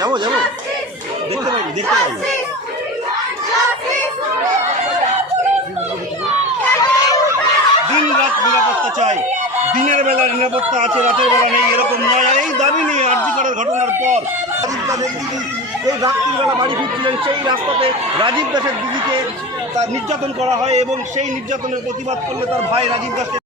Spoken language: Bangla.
যাবো যাবো দেখতে পাই দিন রাত নিরাপত্তা চাই। দিনের বেলা নিরাপত্তা আছে, রাতের বেলা নেই, এরকম নয়। আর এই দাবি নেই আরজি করের ঘটনার পর রাজীব দাসের দিদি এই রাত্রিবেলা বাড়ি ফিরছিলেন, সেই রাস্তাতে রাজীব দাসের দিদিকে তার নির্যাতন করা হয় এবং সেই নির্যাতনের প্রতিবাদ করলে তার ভাই রাজীব দাসকে